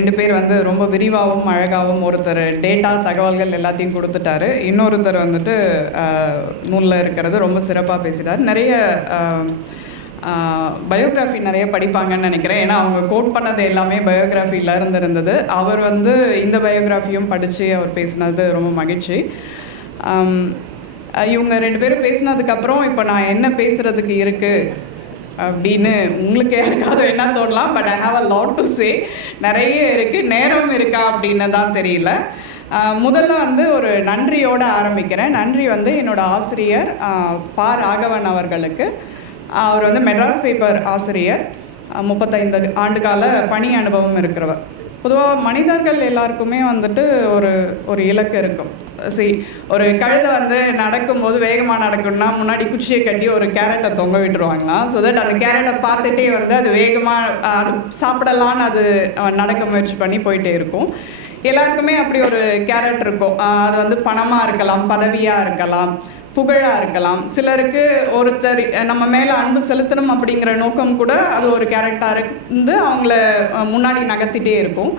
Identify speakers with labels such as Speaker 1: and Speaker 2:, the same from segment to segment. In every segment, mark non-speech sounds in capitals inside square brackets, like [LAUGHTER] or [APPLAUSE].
Speaker 1: ரெண்டு பேர் வந்து ரொம்ப விரிவாகவும் அழகாகவும் ஒருத்தர் டேட்டா தகவல்கள் எல்லாத்தையும் கொடுத்துட்டாரு. இன்னொருத்தர் வந்துட்டு நூலில் இருக்கிறது ரொம்ப சிறப்பாக பேசிட்டார். நிறைய பயோகிராஃபி நிறைய படிப்பாங்கன்னு நினைக்கிறேன். ஏன்னா அவங்க கோட் பண்ணது எல்லாமே பயோகிராஃபியில் இருந்திருந்தது. அவர் வந்து இந்த பயோகிராஃபியும் படித்து அவர் பேசினது ரொம்ப மகிழ்ச்சி. இவங்க ரெண்டு பேரும் பேசினதுக்கப்புறம் இப்போ நான் என்ன பேசுகிறதுக்கு இருக்குது அப்படின்னு உங்களுக்கு யாருக்காவது என்ன தோணலாம் but I have a lot to say நிறைய இருக்குது நேரம் இருக்கா அப்படின்னு தான் தெரியல. முதல்ல வந்து ஒரு நன்றியோடு ஆரம்பிக்கிறேன். நன்றி வந்து என்னோட ஆசிரியர் பா ராகவன் அவர்களுக்கு. அவர் வந்து மெட்ராஸ் பேப்பர் ஆசிரியர். முப்பத்தைந்து ஆண்டுகால பணி அனுபவம் இருக்கிறவர். பொதுவாக மனிதர்கள் எல்லாருக்குமே வந்துட்டு ஒரு ஒரு இலக்கு இருக்கும். சி ஒரு கழுதை வந்து நடக்கும்போது வேகமாக நடக்கணும்னா முன்னாடி குச்சியை கட்டி ஒரு கேரட்டை தொங்க விட்டுருவாங்களாம் ஸோ தட் அந்த கேரட்டை பார்த்துட்டே வந்து அது வேகமாக அது சாப்பிடலான்னு அது நடக்க முயற்சி பண்ணி போயிட்டே இருக்கும். எல்லாருக்குமே அப்படி ஒரு கேரட் இருக்கும். அது வந்து பணமாக இருக்கலாம் பதவியாக இருக்கலாம் புகழாக இருக்கலாம். சிலருக்கு ஒருத்தர் நம்ம மேலே அன்பு செலுத்தணும் அப்படிங்கிற நோக்கம் கூட அது ஒரு கேரக்டாக இருந்து அவங்கள முன்னாடி நகர்த்திட்டே இருக்கும்.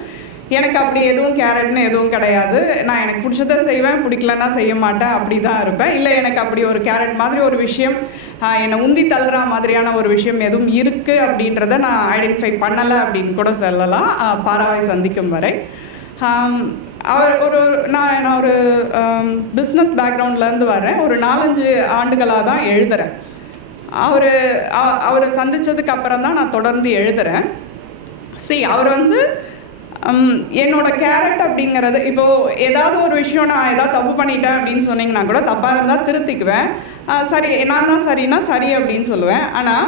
Speaker 1: எனக்கு அப்படி எதுவும் கேரட்னு எதுவும் கிடையாது. நான் எனக்கு பிடிச்சதை செய்வேன் பிடிக்கலன்னா செய்ய மாட்டேன் அப்படி தான் இருப்பேன். இல்லை எனக்கு அப்படி ஒரு கேரட் மாதிரி ஒரு விஷயம் என்னை உந்தி தள்ளுற மாதிரியான ஒரு விஷயம் எதுவும் இருக்குது அப்படின்றத நான் ஐடென்டிஃபை பண்ணலை அப்படின்னு கூட சொல்லலாம். பாராவை சந்திக்கும் வரை. அவர் ஒரு ஒரு- நான் நான் ஒரு பிஸ்னஸ் பேக்ரவுண்ட்லேருந்து வரேன். ஒரு நாலஞ்சு ஆண்டுகளாக தான் எழுதுகிறேன் அவர் அவரை சந்தித்ததுக்கு அப்புறம் தான் நான் தொடர்ந்து எழுதுகிறேன் சரி அவர் வந்து என்னோட கேரட் அப்படிங்கிறது இப்போது ஏதாவது ஒரு விஷயம் நான் ஏதாவது தப்பு பண்ணிட்டேன் அப்படின்னு சொன்னீங்கன்னா கூட தப்பாக இருந்தால் திருத்திக்குவேன். சரி நான் தான் சரின்னா சரி அப்படின்னு சொல்லுவேன். ஆனால்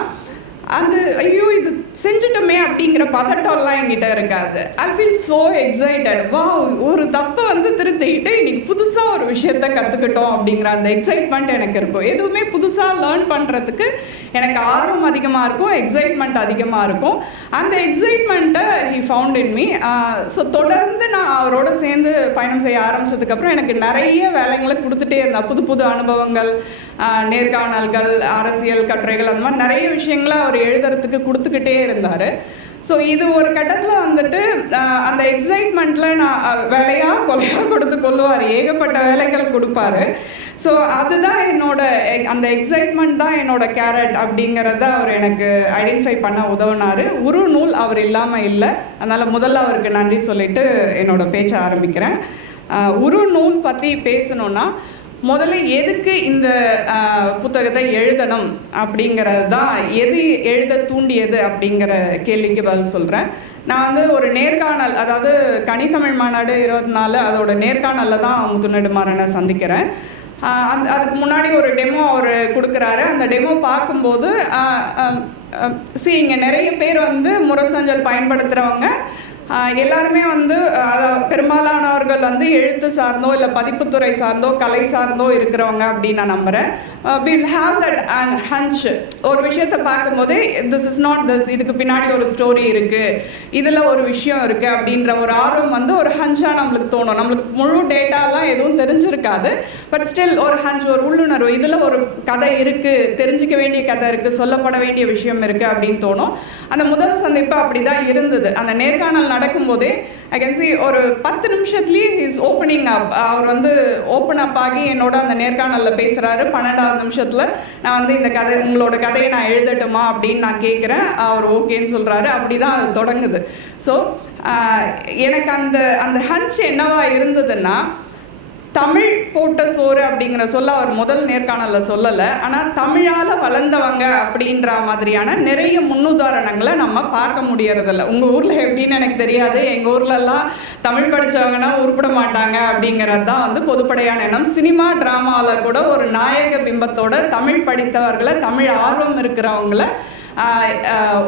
Speaker 1: அது ஐயோ இது செஞ்சுட்டோமே அப்படிங்கிற பதட்டம்லாம் என்கிட்ட இருக்காது. ஐ ஃபீல் ஸோ எக்ஸைட்டட் வா ஒரு தப்பை வந்து திருத்திக்கிட்டு இன்னைக்கு புதுசாக ஒரு விஷயத்த கற்றுக்கிட்டோம் அப்படிங்கிற அந்த எக்ஸைட்மெண்ட் எனக்கு இருக்கும். எதுவுமே புதுசாக லேர்ன் பண்ணுறதுக்கு எனக்கு ஆர்வம் அதிகமாக இருக்கும் எக்ஸைட்மெண்ட் அதிகமாக இருக்கும். அந்த எக்ஸைட்மெண்ட்டை he found in me so தொடர்ந்து நான் அவரோட சேர்ந்து பயணம் செய்ய ஆரம்பிச்சதுக்கப்புறம் எனக்கு நிறைய வேலைகளை கொடுத்துட்டே இருந்தா. புது புது அனுபவங்கள் நேர்காணல்கள் அரசியல் கட்டுரைகள் அந்த மாதிரி நிறைய விஷயங்களை அவர் எழுதுறதுக்கு கொடுத்துக்கிட்டே இருந்தார். ஸோ இது ஒரு கட்டத்தில் வந்துட்டு அந்த எக்ஸைட்மெண்ட்டில் நான் வேலையாக கொலையாக கொடுத்து கொள்ளுவார் ஏகப்பட்ட வேலைகள் கொடுப்பாரு. ஸோ அதுதான் என்னோட அந்த எக்ஸைட்மெண்ட் தான் என்னோட கேரட் அப்படிங்கிறத அவர் எனக்கு ஐடென்டிஃபை பண்ண உதவினார். உரு நூல் அவர் இல்லாமல் இல்லை. அதனால் முதல்ல அவருக்கு நன்றி சொல்லிட்டு என்னோட பேச்சை ஆரம்பிக்கிறேன். ஆஹ் உரு நூல் பற்றி பேசணுன்னா முதல்ல எதுக்கு இந்த புத்தகத்தை எழுதணும் அப்படிங்கிறது தான் எது எழுத தூண்டியது அப்படிங்கிற கேள்விக்கு பதில் சொல்கிறேன் நான் வந்து ஒரு நேர்காணல் அதாவது கனித்தமிழ் மாநாடு இருபத்தி நாலு அதோட நேர்காணலில் தான் முத்துநெடுமாறனை சந்திக்கிறேன். அந்த அதுக்கு முன்னாடி ஒரு டெமோ அவர் கொடுக்குறாரு. அந்த டெமோ பார்க்கும்போது சி இங்கே நிறைய பேர் வந்து முரசஞ்சல் பயன்படுத்துகிறவங்க எல்லாருமே வந்து பெரும்பாலானவர்கள் வந்து எழுத்து சார்ந்தோ இல்லை பதிப்புத்துறை சார்ந்தோ கலை சார்ந்தோ இருக்கிறவங்க அப்படின்னு நான் நம்புகிறேன் வில் ஹாவ் தட் ஹன்ச் ஒரு விஷயத்தை பார்க்கும்போதே திஸ் இஸ் நாட் திஸ் இதுக்கு பின்னாடி ஒரு ஸ்டோரி இருக்குது இதில் ஒரு விஷயம் இருக்குது அப்படின்ற ஒரு ஆர்வம் வந்து ஒரு ஹஞ்சாக நம்மளுக்கு தோணும். நம்மளுக்கு முழு டேட்டாலாம் எதுவும் தெரிஞ்சிருக்காது. பட் ஸ்டில் ஒரு ஹன்ச் ஒரு உள்ளுணர்வு இதில் ஒரு கதை இருக்குது தெரிஞ்சிக்க வேண்டிய கதை இருக்குது சொல்லப்பட வேண்டிய விஷயம் இருக்குது அப்படின்னு தோணும். அந்த முதல் சந்திப்பு அப்படி தான் இருந்தது. அந்த நேர்காணல் நடக்கும்போதே ஐ கேன் சி ஒரு பத்து நிமிஷத்துலேயே இஸ் ஓப்பனிங் அப் அவர் வந்து ஓப்பன் அப் ஆகி என்னோட அந்த நேர்காணலில் பேசுகிறாரு பன்னெண்டாவது நிமிஷத்தில் நான் வந்து இந்த கதை உங்களோட கதையை நான் எழுதட்டுமா அப்படின்னு நான் கேட்குறேன் அவர் ஓகேன்னு சொல்கிறாரு அப்படி தான் அது தொடங்குது. ஸோ எனக்கு அந்த அந்த ஹஞ்ச் என்னவா இருந்ததுன்னா தமிழ் போட்ட சோறு அப்படிங்கிற சொல்ல அவர் முதல் நேர்காணலில் சொல்லலை. ஆனால் தமிழால் வளர்ந்தவங்க அப்படின்ற மாதிரியான நிறைய முன்னுதாரணங்களை நம்ம பார்க்க முடியறதில்ல. உங்கள் ஊரில் எப்படின்னு எனக்கு தெரியாது. எங்கள் ஊர்லலாம் தமிழ் படித்தவங்கன்னா உருப்பிட மாட்டாங்க அப்படிங்கிறது தான் வந்து பொதுப்படையான எண்ணம். சினிமா ட்ராமாவில் கூட ஒரு நாயக பிம்பத்தோட தமிழ் படித்தவர்களை தமிழ் ஆர்வம் இருக்கிறவங்கள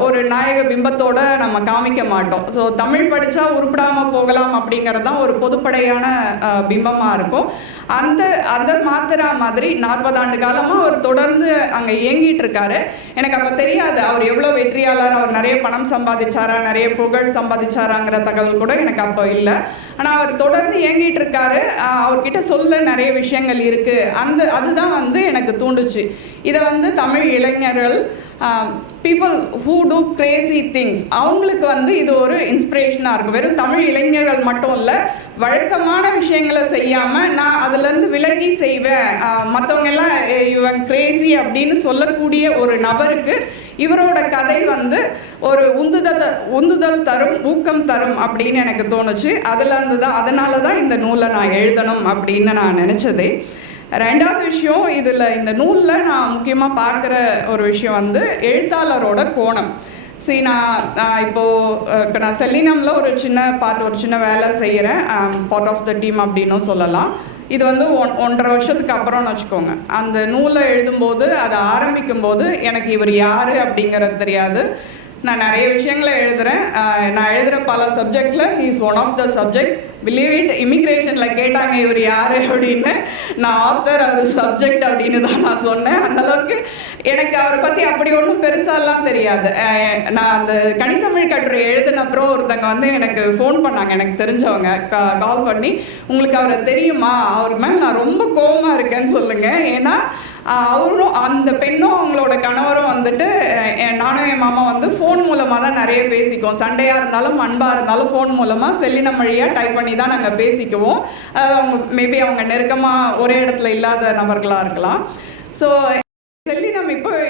Speaker 1: ஒரு நாயக பிம்பத்தோட நம்ம காமிக்க மாட்டோம். ஸோ தமிழ் படித்தா உருப்படாமல் போகலாம் அப்படிங்கிறது தான் ஒரு பொதுப்படையான பிம்பமாக இருக்கும். அந்த அதை மாத்திரா மாதிரி நாற்பது ஆண்டு காலமாக அவர் தொடர்ந்து அங்கே இயங்கிட்டு இருக்காரு. எனக்கு அப்போ தெரியாது அவர் எவ்வளோ வெற்றியாளர் அவர் நிறைய பணம் சம்பாதிச்சாரா நிறைய புகழ் சம்பாதிச்சாராங்கிற தகவல் கூட எனக்கு அப்போ இல்லை. ஆனால் அவர் தொடர்ந்து இயங்கிட்டு இருக்காரு. அவர்கிட்ட சொல்ல நிறைய விஷயங்கள் இருக்குது அந்த அதுதான் வந்து எனக்கு தூண்டுச்சு. இதை வந்து தமிழ் இளைஞர்கள் people who do crazy things அவங்களுக்கு வந்து இது ஒரு இன்ஸ்பிரேஷனாக இருக்கும். வெறும் தமிழ் இளைஞர்கள் மட்டும் இல்லை வழக்கமான விஷயங்களை செய்யாமல் நான் அதுலேருந்து விலகி செய்வேன். மற்றவங்க எல்லாம் இவன் கிரேசி அப்படின்னு சொல்லக்கூடிய ஒரு நபருக்கு இவரோட கதை வந்து ஒரு உந்துதல் உந்துதல் தரும் ஊக்கம் தரும் அப்படின்னு எனக்கு தோணுச்சு. அதுலேருந்து தான் அதனால தான் இந்த நூலை நான் எழுதணும் அப்படின்னு நான் நினச்சதே. ரெண்டாவது விஷயம் இதில் இந்த நூலில் நான் முக்கியமாக பார்க்குற ஒரு விஷயம் வந்து எழுத்தாளரோட கோணம். சரி நான் இப்போது இப்போ நான் செல்லினமில் ஒரு சின்ன பார்ட் ஒரு சின்ன வேலை செய்கிறேன் பார்ட் ஆஃப் த டீம் அப்படின்னும் சொல்லலாம். இது வந்து ஒன் ஒன்றரை வருஷத்துக்கு அப்புறம்னு வச்சுக்கோங்க. அந்த நூலை எழுதும்போது அதை ஆரம்பிக்கும் போது எனக்கு இவர் யார் அப்படிங்கிறது தெரியாது. நான் நிறைய விஷயங்களை எழுதுகிறேன் நான் எழுதுகிற பல சப்ஜெக்டில் is one of the subject believe it இமிக்ரேஷனில் கேட்டாங்க இவர் யார் அப்படின்னு. நான் ஆத்தர் அவர் சப்ஜெக்ட் அப்படின்னு தான் நான் சொன்னேன். அந்தளவுக்கு எனக்கு அவரை பற்றி அப்படி ஒன்றும் பெருசாலாம் தெரியாது. நான் அந்த கனித்தமிழ் கட்டுரை எழுதின அப்புறம் ஒருத்தங்க வந்து எனக்கு ஃபோன் பண்ணாங்க. எனக்கு தெரிஞ்சவங்க கால் பண்ணி உங்களுக்கு அவரை தெரியுமா? அவர் மேம் நான் ரொம்ப கோவமாக இருக்கேன்னு சொல்லுங்கள் ஏன்னா அவரும் அந்த பெண்ணும் அவங்களோட கணவரும் வந்துட்டு என் நானும் என் மாமா வந்து ஃபோன் மூலமாக தான் நிறைய பேசிக்குவோம். சண்டையாக இருந்தாலும் அன்பாக இருந்தாலும் ஃபோன் மூலமாக செல்லினம் வழியாக டைப் பண்ணி தான் நாங்கள் பேசிக்குவோம். அவங்க மேபி அவங்க நெருக்கமாக ஒரே இடத்துல இல்லாத நபர்களாக இருக்கலாம். ஸோ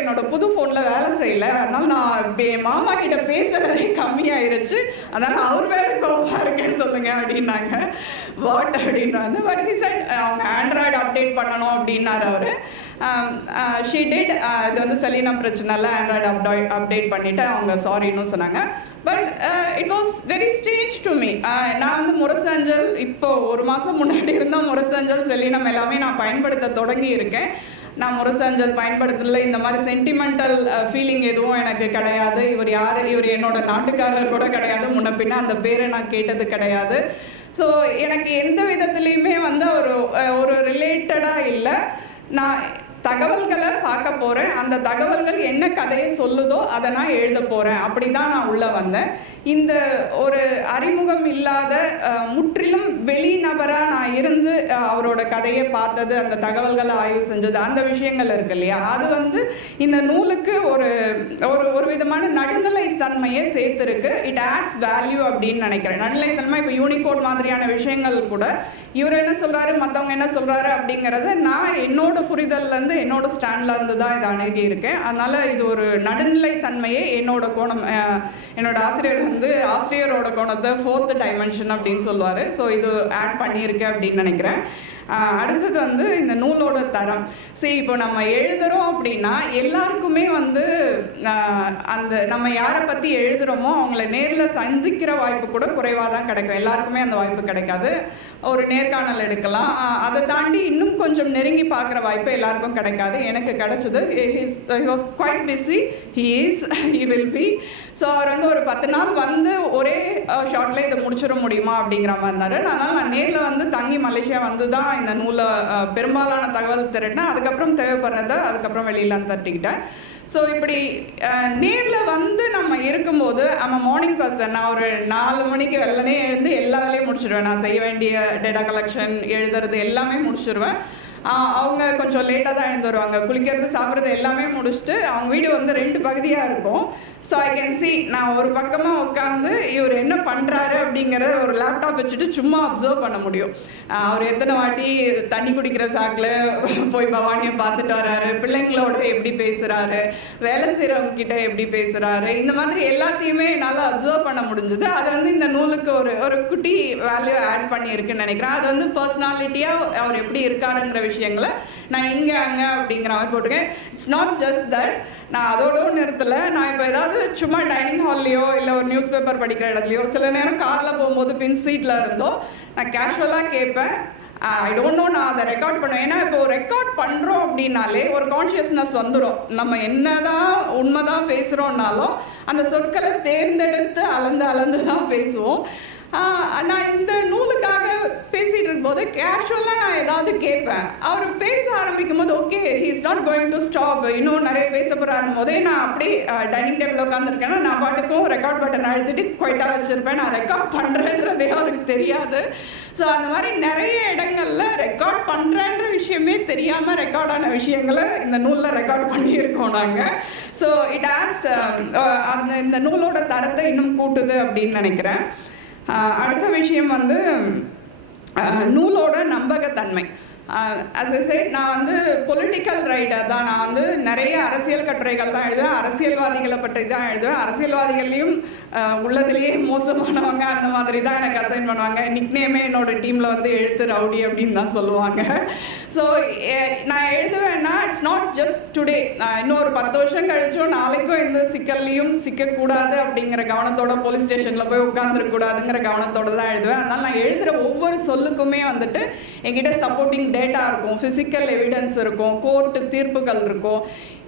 Speaker 1: என்னோட புது ஃபோனில் வேலை செய்யல. அதனால நான் மாமா கிட்ட பேசுறதே கம்மியாயிருச்சு. அதனால அவர் வேலை கோவமாக இருக்கேன்னு சொல்லுங்க அப்படின்னாங்க. வாட் அப்படின்றாங்க வந்து பட் ஹி said அவங்க ஆண்ட்ராய்டு அப்டேட் பண்ணணும் அப்படின்னாரு அவர். ஷீ டிட் இது வந்து செலினம் பிரச்சனை இல்லை. ஆண்ட்ராய்டு அப்டேட் அப்டேட் பண்ணிவிட்டு அவங்க சாரின்னு சொன்னாங்க. But it was very strange to me நான் வந்து முரசஞ்சல் இப்போ ஒரு மாதம் முன்னாடி இருந்தால் முரசஞ்சல் செலினம் எல்லாமே நான் பயன்படுத்த தொடங்கி இருக்கேன் நான் முரசாஞ்சல் பயன்படுத்தல. இந்த மாதிரி சென்டிமெண்டல் ஃபீலிங் எதுவும் எனக்கு கிடையாது. இவர் யார்? இவர் என்னோட நாட்டுக்காரர் கூட கிடையாது. முன்ன பின்ன அந்த பேரை நான் கேட்டது கிடையாது. ஸோ எனக்கு எந்த விதத்துலேயுமே வந்து ஒரு ஒரு ரிலேட்டடாக இல்லை. நான் தகவல்களை பார்க்க போகிறேன் அந்த தகவல்கள் என்ன கதையை சொல்லுதோ அதை நான் எழுத போகிறேன் அப்படி தான் நான் உள்ளே வந்தேன். இந்த ஒரு அறிமுகம் இல்லாத முற்றிலும் வெளிநபராக நான் இருந்து அவரோட கதையை பார்த்தது அந்த தகவல்களை ஆய்வு செஞ்சது அந்த விஷயங்கள் இருக்கு இல்லையா? அது வந்து இந்த நூலுக்கு ஒரு ஒரு ஒரு விதமான நடுநிலைத்தன்மையை சேர்த்துருக்கு. இட் ஆட்ஸ் வேல்யூ அப்படின்னு நினைக்கிறேன். நடுநிலைத்தன்மை இப்போ யூனிகோட் மாதிரியான விஷயங்கள் கூட இவர் என்ன சொல்கிறாரு மற்றவங்க என்ன சொல்கிறாரு அப்படிங்கிறத நான் என்னோட புரிதல்லேருந்து என்னோட ஸ்டாண்ட்ல இருந்து தான் இதை அணுகி இருக்கேன் அதனால் இது ஒரு நடுநிலைத்தன்மையே என்னோட கோணம் என்னோட ஆசிரியர் வந்து ஆசிரியரோட கோணத்தை ஃபோர்த்து டைமென்ஷன் அப்படின்னு சொல்லுவார். ஸோ இது ஆட் பண்ணியிருக்கேன் அப்படின்னு நினைக்கிறேன். அடுத்தது வந்து இந்த நூலோட தரம். சரி இப்போ நம்ம எழுதுகிறோம் அப்படின்னா எல்லாருக்குமே வந்து அந்த நம்ம யாரை பற்றி எழுதுகிறோமோ அவங்கள நேரில் சந்திக்கிற வாய்ப்பு கூட குறைவாக தான் கிடைக்கும். எல்லாருக்குமே அந்த வாய்ப்பு கிடைக்காது. ஒரு நேர்காணல் எடுக்கலாம். அதை தாண்டி இன்னும் கொஞ்சம் நெருங்கி பார்க்குற வாய்ப்பு எல்லாருக்கும் கிடைக்காது. எனக்கு கிடைச்சது he was quite busy he is he will be so அவர் வந்து ஒரு பத்து நாள் வந்து ஒரே ஷார்ட்டில் இதை முடிச்சிட முடியுமா அப்படிங்கிற மாதிரி இருந்தார். அதனால் நான் நேரில் வந்து தங்கி மலேசியா வந்து தான் இந்த நூலை பெரும்பாலான தகவல் திரட்டினேன் அதுக்கப்புறம் தேவைப்படுறதை அதுக்கப்புறம் வெளியில தட்டிக்கிட்டேன். ஸோ இப்படி நேரில் வந்து நம்ம இருக்கும்போது நம்ம மார்னிங் பர்சன் நான் ஒரு நாலு மணிக்கு வெள்ளனே எழுந்து எல்லா வேலையும் முடிச்சிடுவேன் நான் செய்ய வேண்டிய டேட்டா கலெக்ஷன் எழுதுறது எல்லாமே முடிச்சிடுவேன் அவங்க கொஞ்சம் லேட்டாக தான் எழுந்து வருவாங்க. குளிக்கிறது சாப்பிட்றது எல்லாமே முடிச்சுட்டு அவங்க வீடு வந்து ரெண்டு பகுதியாக இருக்கும். ஸோ ஐ கேன் சி நான் ஒரு பக்கமாக உட்காந்து இவர் என்ன பண்ணுறாரு அப்படிங்கிற ஒரு லேப்டாப் வச்சுட்டு சும்மா அப்சர்வ் பண்ண முடியும். அவர் எத்தனை வாட்டி தண்ணி குடிக்கிற சாக்கில் போய் பவானியை பார்த்துட்டு வராரு பிள்ளைங்களோட எப்படி பேசுகிறாரு வேலை செய்கிறவங்க கிட்ட எப்படி பேசுகிறாரு இந்த மாதிரி எல்லாத்தையுமே என்னால் அப்சர்வ் பண்ண முடிஞ்சது. அது வந்து இந்த நூலுக்கு ஒரு ஒரு குட்டி வேல்யூ ஆட் பண்ணியிருக்குன்னு நினைக்கிறேன். அது வந்து பர்சனாலிட்டியாக அவர் எப்படி இருக்காருங்கிற விஷயங்களை நான் இங்கே அங்கே அப்படிங்கிற மாதிரி போட்டிருக்கேன். இட்ஸ் நாட் ஜஸ்ட் தட் நான் அதோட நிறுத்தலை. நான் இப்போ ஏதாவது சும்மா டைனிங் ஹால்லையோ இல்லை ஒரு நியூஸ் பேப்பர் படிக்கிற இடத்துலையோ சில நேரம் காரில் போகும்போது பின் சீட்டில் இருந்தோ நான் கேஷுவலாக கேட்பேன். ஐ டோன்ட் நோ நான் அதை ரெக்கார்ட் பண்ணுவேன். ஏன்னா இப்போ ரெக்கார்ட் பண்ணுறோம் அப்படின்னாலே ஒரு கான்ஷியஸ்னஸ் வந்துடும் நம்ம என்ன தான் உண்மை தான் பேசுகிறோன்னாலும் அந்த சொற்களை தேர்ந்தெடுத்து அளந்து அளந்து தான் பேசுவோம். நான் இந்த நூலுக்காக பேசிகிட்டு இருக்கும்போது கேஷுவலாக நான் ஏதாவது கேட்பேன். அவர் பேச ஆரம்பிக்கும் போது okay he is not going to stop இன்னும் நிறைய பேச போகிறாரும் போதே நான் அப்படியே டைனிங் டேபிள் உட்காந்துருக்கேன்னா நான் பாட்டுக்கும் ரெக்கார்ட் பட்டன் அழுத்திட்டு குவைட்டாக வச்சுருப்பேன். நான் ரெக்கார்ட் பண்ணுறேன்றதே அவருக்கு தெரியாது. ஸோ அந்த மாதிரி நிறைய இடங்களில் ரெக்கார்ட் பண்ணுறேன்ற விஷயமே தெரியாமல் ரெக்கார்டான விஷயங்களை இந்த நூலில் ரெக்கார்ட் பண்ணியிருக்கோம் நாங்கள் ஸோ இட் ஆட்ஸ் அந்த இந்த நூலோட தரத்தை இன்னும் கூட்டுது அப்படின்னு நினைக்கிறேன். அடுத்த விஷயம் வந்து அஹ், நூலோட நம்பகத்தன்மை. அஸ் எ சைட் நான் வந்து பொலிட்டிக்கல் ரைட்டர் தான். நான் வந்து நிறைய அரசியல் கட்டுரைகள் தான் எழுதுவேன். அரசியல்வாதிகளை பற்றி தான் எழுதுவேன். அரசியல்வாதிகளையும் உள்ளதுலேயே மோசமானவங்க அந்த மாதிரி தான் எனக்கு அசைன் பண்ணுவாங்க. நிக்னேமே என்னோட டீமில் வந்து எழுத்து ரவுடி அப்படின்னு தான் சொல்லுவாங்க. ஸோ நான் எழுதுவேன்னா இட்ஸ் நாட் ஜஸ்ட் டுடே இன்னும் ஒரு பத்து வருஷம் கழிச்சும் நாளைக்கும் எந்த சிக்கல்லையும் சிக்கக்கூடாது அப்படிங்கிற கவனத்தோட போலீஸ் ஸ்டேஷனில் போய் உட்காந்துருக்கூடாதுங்கிற கவனத்தோட தான் எழுதுவேன். அதனால் நான் எழுதுகிற ஒவ்வொரு சொல்லுக்குமே வந்துட்டு என்கிட்ட சப்போர்ட்டிங் டேட்டா இருக்கும். ஃபிசிக்கல் எவிடன்ஸ் இருக்கும். கோர்ட்டு தீர்ப்புகள் இருக்கும்.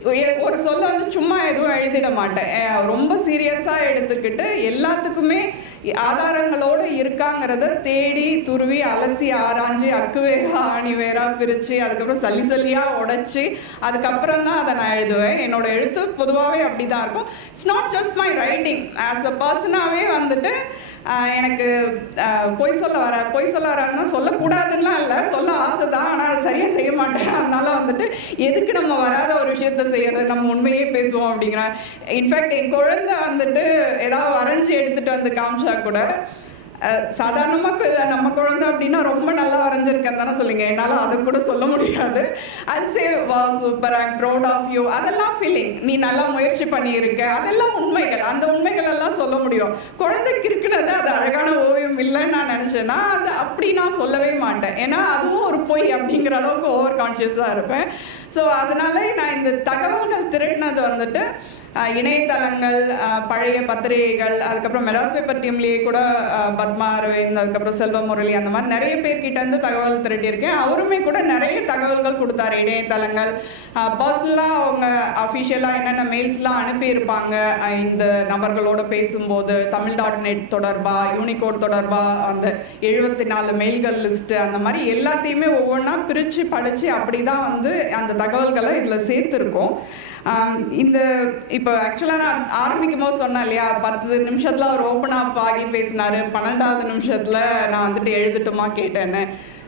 Speaker 1: ஒரு சொல்ல வந்து சும்மா எதுவும் எழுதிட மாட்டேன். ரொம்ப சீரியஸாக எடுத்துக்கிட்டு எல்லாத்துக்குமே ஆதாரங்களோடு இருக்காங்கிறத தேடி துருவி அலசி ஆராய்ஞ்சு அக்குவேரா ஆணிவேரா பிரித்து அதுக்கப்புறம் சல்லி சல்லியாக உடைச்சி அதுக்கப்புறம் தான் அதை நான் எழுதுவேன். என்னோட எழுத்து பொதுவாகவே அப்படி தான் இருக்கும் it's not just my writing as a பர்சனாகவே வந்துட்டு எனக்கு பொய் சொல்ல வர பொய் சொல்ல வரான்னா சொல்லக்கூடாதுன்னுலாம் இல்லை. சொல்ல ஆசை தான் ஆனால் சரியாக செய்ய மாட்டேன். அதனால வந்துட்டு எதுக்கு நம்ம வராத ஒரு விஷயத்த செய்யறது? நம்ம உண்மையே பேசுவோம் அப்படிங்கிற இன்ஃபேக்ட் என் குழந்தை வந்துட்டு ஏதாவது வரைஞ்சி எடுத்துகிட்டு வந்து காமிச்சா கூட சாதாரணமாக நம்ம குழந்தை அப்படின்னா ரொம்ப நல்லா வரைஞ்சிருக்கேன் தானே சொல்லுங்க. என்னால் அதை கூட சொல்ல முடியாது. அது சே வா super I'm proud of you அதெல்லாம் ஃபீலிங் நீ நல்லா முயற்சி பண்ணியிருக்க. அதெல்லாம் உண்மைகள். அந்த உண்மைகள் எல்லாம் சொல்ல முடியும். குழந்தைக்கு இருக்குனது அது அழகான ஓவியம் இல்லைன்னு நான் நினச்சேன்னா அது அப்படி நான் சொல்லவே மாட்டேன். ஏன்னா அதுவும் ஒரு பொய் அப்படிங்கிற அளவுக்கு ஓவர் கான்ஷியஸாக இருப்பேன். ஸோ அதனால நான் இந்த தகவல்கள் திரட்டினது வந்துட்டு இணையதளங்கள் பழைய பத்திரிகைகள் அதுக்கப்புறம் மெலாஸ் பேப்பர் டீம்லேயே கூட பத்மா அரவிந்த் அதுக்கப்புறம் செல்வ முரளி அந்த மாதிரி நிறைய பேர்கிட்ட இருந்து தகவல் திரட்டியிருக்கேன். அவருமே கூட நிறைய தகவல்கள் கொடுத்தாரு இணையதளங்கள். பர்சனலாக அவங்க அஃபிஷியலாக என்னென்ன மெயில்ஸ்லாம் அனுப்பியிருப்பாங்க இந்த நபர்களோட பேசும்போது தமிழ் டாட் நெட் தொடர்பாக யூனிகோட் தொடர்பாக அந்த எழுபத்தி நாலு மெயில்கள் லிஸ்ட்டு அந்த மாதிரி எல்லாத்தையுமே ஒவ்வொன்றா பிரித்து படித்து அப்படி தான் வந்து அந்த தகவல்களை இதில் சேர்த்துருக்கோம். இந்த இப்போ ஆக்சுவலாக நான் ஆரம்பிக்கும் போது சொன்னேன் இல்லையா பத்து நிமிஷத்தில் அவர் ஓப்பன் அப் ஆகி பேசினார் பன்னெண்டாவது நிமிஷத்தில் நான் வந்துட்டு எழுதட்டுமா கேட்டேன்னு.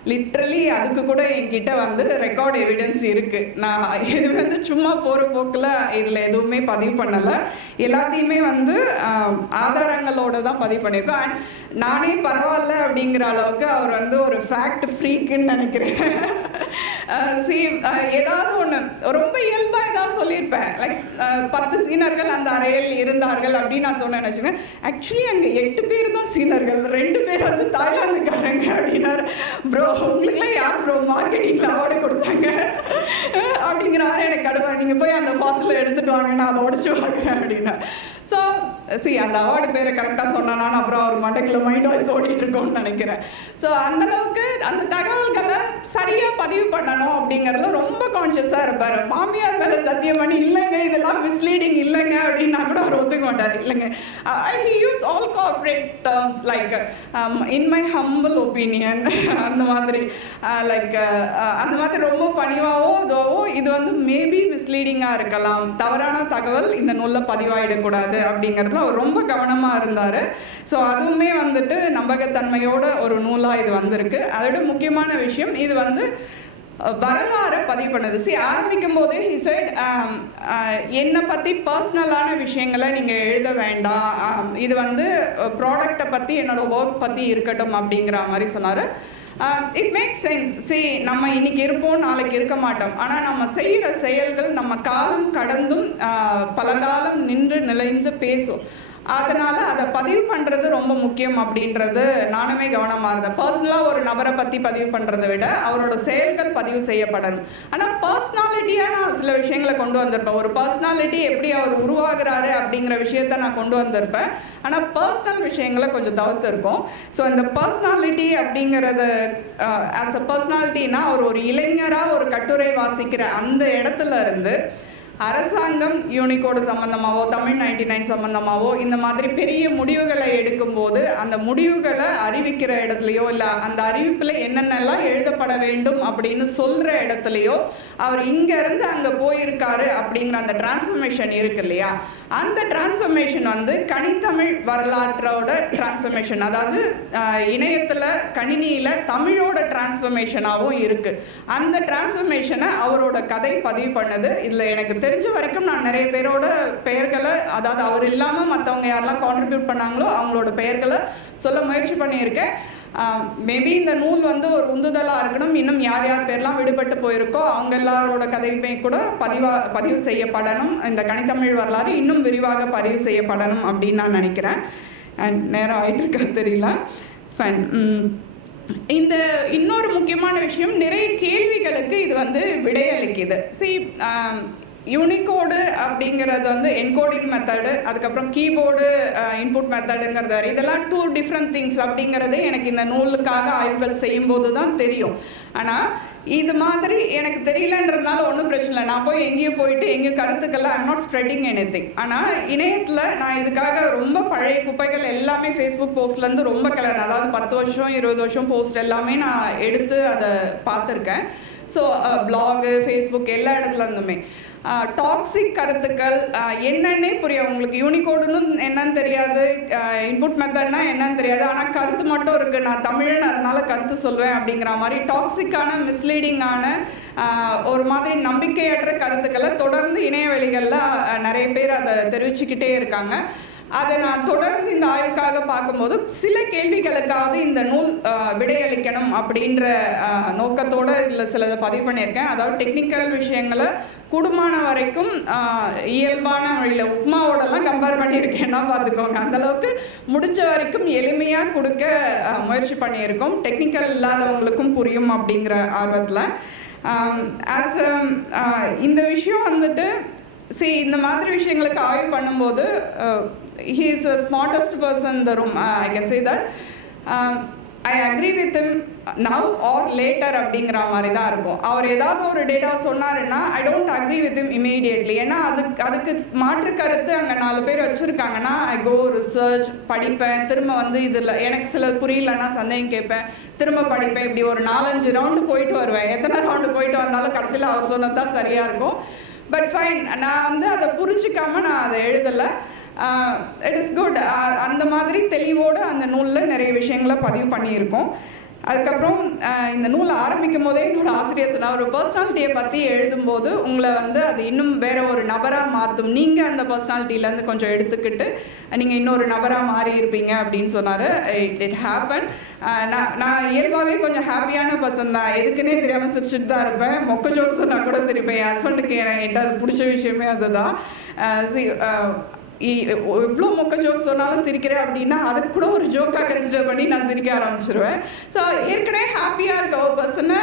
Speaker 1: லிட்ரலி அதுக்கு கூட என்கிட்ட வந்து ரெக்கார்ட் எவிடன்ஸ் இருக்குது நான் இது வந்து சும்மா போகிற போக்கில் இதில் எதுவுமே பதிவு பண்ணலை. எல்லாத்தையுமே வந்து ஆதாரங்களோட தான் பதிவு பண்ணியிருக்கோம். அண்ட் நானே பரவாயில்ல அப்படிங்கிற அளவுக்கு அவர் வந்து ஒரு ஃபேக்ட் ஃப்ரீக்குன்னு நினைக்கிறேன். [LAUGHS] சி ஏதாவது ஒன்று ரொம்ப சொல்லியிருப்பேன் லைக் பத்து சீனர்கள் அந்த அறையில் இருந்தார்கள் அப்படின்னு நான் சொன்னேன்னு வச்சுக்கோங்க. ஆக்சுவலி அங்கே எட்டு பேர் தான் சீனர்கள். ரெண்டு பேர் வந்து தாய்லாந்துக்காரங்க அப்படின்னாரு. ப்ரோ உங்களுக்குலாம் யார் ப்ரோ மார்க்கெட்டிங்கில் அவார்டு கொடுத்தாங்க. அப்படிங்கிற மாதிரி எனக்கு கடுவா நீங்கள் போய் அந்த ஃபாசில் எடுத்துகிட்டு வாங்க நான் அதை உடச்சி பார்க்குறேன். அப்படின்னா ஸோ சி அந்த அவார்டு பேரை கரெக்டாக சொன்னானான்னு அப்புறம் அவர் மண்டைக்குள்ள மைண்ட் வாய்ஸ் ஓடிட்டு இருக்கோம்னு நினைக்கிறேன் ஸோ அந்தளவுக்கு அந்த தகவல்களை சரியாக பதிவு பண்ணணும் அப்படிங்கிறதுல ரொம்ப கான்ஷியஸாக இருப்பார். மாமியார் மேலே சத்தியம் பண்ணி இல்லைங்க இதெல்லாம் மிஸ்லீடிங் இல்லைங்க அப்படின்னா கூட அவர் ஒத்துக்க மாட்டார். இல்லைங்க he use all corporate terms like in my humble opinion அந்த மாதிரி. Uh, லைக் uh, uh, அந்த மாதிரி ரொம்ப பணிவாகவோ இதுவோ இது வந்து மேபி மிஸ்லீடிங்காக இருக்கலாம். தவறான தகவல் இந்த நூலில் பதிவாயிடக்கூடாது. அப்படிங்கிறதுல அவர் ரொம்ப கவனமாக இருந்தார். ஸோ அதுவுமே வந்துட்டு நம்பகத்தன்மையோட ஒரு நூலாக இது வந்திருக்கு. அதோட முக்கியமான விஷயம் இது வந்து வரலாறை பதிவு பண்ணுது. சி ஆரம்பிக்கும் போது ஹி சைட் என்னை பற்றி பர்சனலான விஷயங்களை நீங்கள் எழுத வேண்டாம். இது வந்து ப்ராடக்டை பற்றி என்னோட ஒர்க் பற்றி இருக்கட்டும் அப்படிங்கிற மாதிரி சொன்னார். இட் மேக்ஸ் சென்ஸ் சி நம்ம இன்னைக்கு இருப்போம் நாளைக்கு இருக்க மாட்டோம். ஆனால் நம்ம செய்கிற செயல்கள் நம்ம காலம் கடந்தும் uh, பல காலம் நின்று நிலைந்து பேசும். அதனால் அதை பதிவு பண்ணுறது ரொம்ப முக்கியம் அப்படின்றது நானுமே கவனமாக இருந்தேன். பர்சனலாக ஒரு நபரை பற்றி பதிவு பண்ணுறதை விட அவரோட செயல்கள் பதிவு செய்யப்படணும். ஆனால் பர்சனாலிட்டியாக நான் சில விஷயங்களை கொண்டு வந்திருப்பேன். ஒரு பர்சனாலிட்டி எப்படி அவர் உருவாகிறாரு அப்படிங்கிற விஷயத்த நான் கொண்டு வந்திருப்பேன். ஆனால் பர்சனல் விஷயங்களை கொஞ்சம் தவிர்த்துருக்கோம். ஸோ இந்த பர்சனாலிட்டி அப்படிங்கிறது ஆஸ் அ பர்சனாலிட்டினா அவர் ஒரு இளைஞராக ஒரு கட்டுரை வாசிக்கிற அந்த இடத்துல இருந்து அரசாங்கம் யூனிகோடு சம்மந்தமாகவோ தமிழ் நைன்டி நைன் சம்மந்தமாகவோ இந்த மாதிரி பெரிய முடிவுகளை எடுக்கும்போது அந்த முடிவுகளை அறிவிக்கிற இடத்துலையோ இல்லை அந்த அறிவிப்பில் என்னென்னலாம் எழுதப்பட வேண்டும் அப்படின்னு சொல்கிற இடத்துலையோ அவர் இங்கேருந்து அங்கே போயிருக்காரு அப்படிங்கிற அந்த டிரான்ஸ்ஃபர்மேஷன் இருக்கு இல்லையா? அந்த டிரான்ஸ்ஃபர்மேஷன் வந்து கனித்தமிழ் வரலாற்றோட டிரான்ஸ்ஃபர்மேஷன் அதாவது இணையத்தில் கணினியில் தமிழோட டிரான்ஸ்ஃபர்மேஷனாகவும் இருக்குது அந்த டிரான்ஸ்ஃபர்மேஷனை அவரோட கதை பதிவு பண்ணது. இதில் எனக்கு தெரிஞ்ச வரைக்கும் நான் நிறைய பேரோட பெயர்களை அதாவது அவர் இல்லாமல் மற்றவங்க யாரெல்லாம் கான்ட்ரிபியூட் பண்ணாங்களோ அவங்களோட பெயர்களை சொல்ல முயற்சி பண்ணியிருக்கேன். மேபி இந்த நூல் வந்து ஒரு உந்துதலாக இருக்கணும். இன்னும் யார் யார் பேர்லாம் விடுபட்டு போயிருக்கோ அவங்க எல்லாரோட கதையுமே கூட பதிவா பதிவு செய்யப்படணும். இந்த கனித்தமிழ் வரலாறு இன்னும் விரிவாக பதிவு செய்யப்படணும் அப்படின்னு நான் நினைக்கிறேன். அண்ட் நேரம் ஆயிட்டுருக்கா தெரியல. ஃபைன் இந்த இன்னொரு முக்கியமான விஷயம் நிறைய கேள்விகளுக்கு இது வந்து விடையளிக்குது. சி யூனிகோடு அப்படிங்கிறது வந்து என்கோடிங் மெத்தடு அதுக்கப்புறம் கீபோர்டு இன்புட் மெத்தடுங்கிறது வேறு. இதெல்லாம் டூ டிஃப்ரெண்ட் திங்ஸ் அப்படிங்கிறது எனக்கு இந்த நூலுக்காக ஆய்வுகள் செய்யும்போது தான் தெரியும். ஆனால் இது மாதிரி எனக்கு தெரியலன்றதுனால ஒன்றும் பிரச்சனை இல்லை. நான் போய் எங்கேயும் போயிட்டு எங்கேயும் கருத்துக்கள் I'm not spreading any thing ஆனால் இணையத்தில் நான் இதுக்காக ரொம்ப பழைய குப்பைகள் எல்லாமே ஃபேஸ்புக் போஸ்ட்லேருந்து ரொம்ப கலர் அதாவது பத்து வருஷம் இருபது வருஷம் போஸ்ட் எல்லாமே நான் எடுத்து அதை பார்த்துருக்கேன். ஸோ பிளாகு ஃபேஸ்புக் எல்லா இடத்துலருந்துமே டாக்ஸிக் கருத்துக்கள் என்னன்னே புரியும் உங்களுக்கு யூனிகோடுன்னு என்னன்னு தெரியாது இன்புட் மெத்தட்னா என்னன்னு தெரியாது. ஆனால் கருத்து மட்டும் இருக்குது நான் தமிழன் அதனால கருத்து சொல்வேன் அப்படிங்கிற மாதிரி டாக்ஸிக்கான மிஸ்லீடிங்கான ஒரு மாதிரி நம்பிக்கையற்ற கருத்துக்களை தொடர்ந்து இணையவெளிகளில் நிறைய பேர் அதை தெரிவிச்சுக்கிட்டே இருக்காங்க. அதை நான் தொடர்ந்து இந்த ஆய்வுக்காக பார்க்கும்போது சில கேள்விகளுக்காவது இந்த நூல் விடையளிக்கணும் அப்படின்ற நோக்கத்தோடு இதில் சிலதை பதிவு பண்ணியிருக்கேன். அதாவது டெக்னிக்கல் விஷயங்களை கூடுமான வரைக்கும் இயல்பான வழியில் உப்மாவோடலாம் கம்பேர் பண்ணியிருக்கேன்னா பார்த்துக்கோங்க. அந்தளவுக்கு முடிஞ்ச வரைக்கும் எளிமையாக கொடுக்க முயற்சி பண்ணியிருக்கோம். டெக்னிக்கல் இல்லாதவங்களுக்கும் புரியும் அப்படிங்கிற ஆர்வத்தில். ஆஸ் இந்த விஷயம் வந்துட்டு சரி இந்த மாதிரி விஷயங்களுக்கு ஆய்வு பண்ணும்போது he is a smartest person the room I can that. Um, I agree with him now or later அப்படிங்கிற மாதிரி தான் இருக்கும். அவர் ஏதாவது ஒரு டேட்டா சொன்னாருன்னா I don't agree with him immediately ஏன்னா அதுக்கு அதுக்கு மாற்று கருத்து அங்கே நாலு பேர் வச்சுருக்காங்கன்னா ஐ கோ ரிசர்ச் படிப்பேன். திரும்ப வந்து இதில் எனக்கு சில புரியலன்னா சந்தேகம் கேட்பேன். திரும்ப படிப்பேன். இப்படி ஒரு நாலஞ்சு ரவுண்டு போயிட்டு வருவேன். எத்தனை ரவுண்டு போயிட்டு வந்தாலும் கடைசியில் அவர் சொன்னது தான் சரியாக இருக்கும். பட் ஃபைன் நான் வந்து அதை புரிஞ்சுக்காம நான் அதை எழுதலை. இட் இஸ் குட் அந்த மாதிரி தெளிவோடு அந்த நூலில் நிறைய விஷயங்களை பதிவு பண்ணியிருக்கோம். அதுக்கப்புறம் இந்த நூல் ஆரம்பிக்கும் போதே என்னோட ஆசிரியர் சொன்னால் ஒரு பர்சனாலிட்டியை பற்றி எழுதும்போது உங்களை வந்து அது இன்னும் வேற ஒரு நபராக மாற்றும் நீங்கள் அந்த பர்சனாலிட்டியிலேருந்து கொஞ்சம் எடுத்துக்கிட்டு நீங்கள் இன்னொரு நபராக மாறி இருப்பீங்க அப்படின்னு சொன்னார். இட் இட் ஹேப்பன் நான் நான் இயல்பாகவே கொஞ்சம் ஹாப்பியான பர்சன் தான். எதுக்குன்னே தெரியாமல் சிரிச்சுட்டு தான் இருப்பேன். மொக்க ஜோக் சொன்னால் கூட சிரிப்பேன். என் ஹஸ்பண்டுக்கு என்கிட்ட அது பிடிச்ச விஷயமே அதுதான். சி எவ்வளோ மொக்க ஜோக் சொன்னாலும் சிரிக்கிறேன் அப்படின்னா அதுக்கு கூட ஒரு ஜோக்காக கன்சிடர் பண்ணி நான் சிரிக்க ஆரம்பிச்சிருவேன். ஸோ ஏற்கனவே ஹாப்பியாக இருக்க ஒரு பர்சனை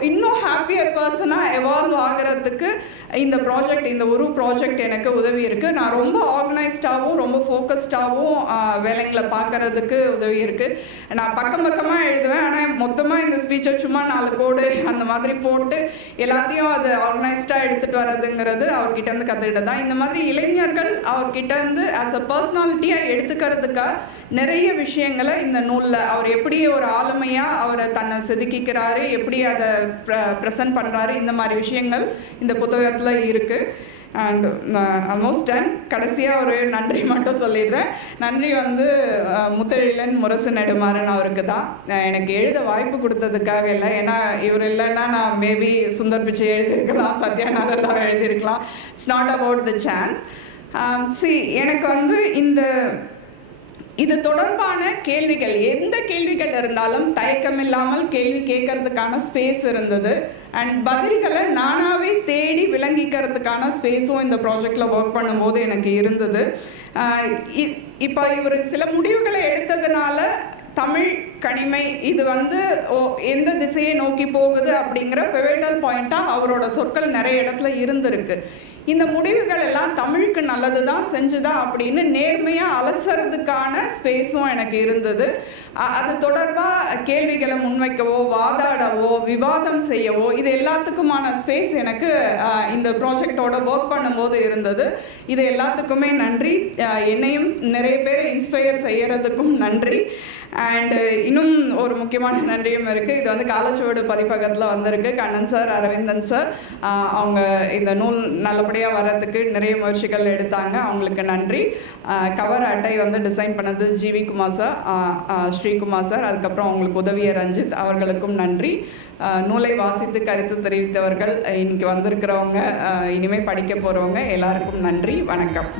Speaker 1: இன்னும் ஹாப்பியர் பர்சனாக எவால்வ் ஆகிறதுக்கு இந்த ப்ராஜெக்ட் இந்த ஒரு ப்ராஜெக்ட் எனக்கு உதவி இருக்குது நான் ரொம்ப ஆர்கனைஸ்டாகவும் ரொம்ப ஃபோக்கஸ்டாகவும் வேலைங்களை பார்க்கறதுக்கு உதவி இருக்குது நான் பக்கம் பக்கமாக எழுதுவேன் ஆனால் மொத்தமாக இந்த ஸ்பீச்சை சும்மா நாலு கோடு அந்த மாதிரி போட்டு எல்லாத்தையும் அது ஆர்கனைஸ்டாக எடுத்துகிட்டு வர்றதுங்கிறது அவர்கிட்டேருந்து கற்றுக்கிட்டு தான் இந்த மாதிரி இளைஞர்கள் அவர்கிட்ட இருந்து ஆஸ் அ பர்சனாலிட்டியாக எடுத்துக்கிறதுக்காக நிறைய விஷயங்களை இந்த நூலில் அவர் எப்படி ஒரு ஆளுமையாக அவரை தன்னை செதுக்கிக்கிறாரு எப்படி அதை ப்ர ப்ரெசன்ட் பண்ணுறாரு இந்த மாதிரி விஷயங்கள் இந்த புத்தகத்தில் இருக்குது அண்ட் ஆல்மோஸ்ட் uh, டன் கடைசியாக ஒரு நன்றி மட்டும் சொல்லிடுறேன். நன்றி வந்து uh, முத்தழிலன் முரசு நெடுமாறன் அவருக்கு தான். எனக்கு எழுத வாய்ப்பு கொடுத்ததுக்காக இல்லை. ஏன்னா இவர் இல்லைன்னா நான் மேபி சுந்தர் பிச்சை எழுதியிருக்கலாம் Sathyanathan எழுதியிருக்கலாம். It's not about the chance Um, சி எனக்கு வந்து இந்த இது தொடர்பான கேள்விகள் எந்த கேள்விகள் இருந்தாலும் தயக்கம் இல்லாமல் கேள்வி கேட்கறதுக்கான ஸ்பேஸ் இருந்தது. அண்ட் பதில்களை நானாகவே தேடி விளங்கிக்கிறதுக்கான ஸ்பேஸும் இந்த ப்ராஜெக்டில் ஒர்க் பண்ணும்போது எனக்கு இருந்தது. Uh, இப்போ இவர் சில முடிவுகளை எடுத்ததுனால தமிழ் கனிமை இது வந்து ஓ எந்த திசையை நோக்கி போகுது அப்படிங்கிற பெவேட்டல் பாயிண்ட்டாக அவரோட சொற்கள் நிறைய இடத்துல இருந்திருக்கு. இந்த முடிவுகள் எல்லாம் தமிழுக்கு நல்லது தான் செஞ்சுதா அப்படின்னு நேர்மையாக அலசறதுக்கான ஸ்பேஸும் எனக்கு இருந்தது. அது தொடர்பாக கேள்விகளை முன்வைக்கவோ வாதாடவோ விவாதம் செய்யவோ இது எல்லாத்துக்குமான ஸ்பேஸ் எனக்கு இந்த ப்ராஜெக்டோட ஒர்க் பண்ணும்போது இருந்தது. இது எல்லாத்துக்குமே நன்றி. என்னையும் நிறைய பேரை இன்ஸ்பயர் செய்கிறதுக்கும் நன்றி. அண்டு uh, இன்னும் ஒரு முக்கியமான நன்றியும் இருக்குது இது வந்து காலச்சுவடு பதிப்பகத்தில் வந்திருக்கு. கண்ணன் சார் அரவிந்தன் சார் அவங்க இந்த நூல் நல்லபடியாக வர்றதுக்கு நிறைய முயற்சிகள் எடுத்தாங்க. அவங்களுக்கு நன்றி. கவர் அட்டை வந்து டிசைன் பண்ணது G V Kumar sir Srikumar sir அதுக்கப்புறம் அவங்களுக்கு உதவிய ரஞ்சித் அவர்களுக்கும் நன்றி. நூலை வாசித்து கருத்து தெரிவித்தவர்கள் இன்னைக்கு வந்திருக்கிறவங்க இனிமேல் படிக்க போகிறவங்க எல்லாருக்கும் நன்றி. வணக்கம்.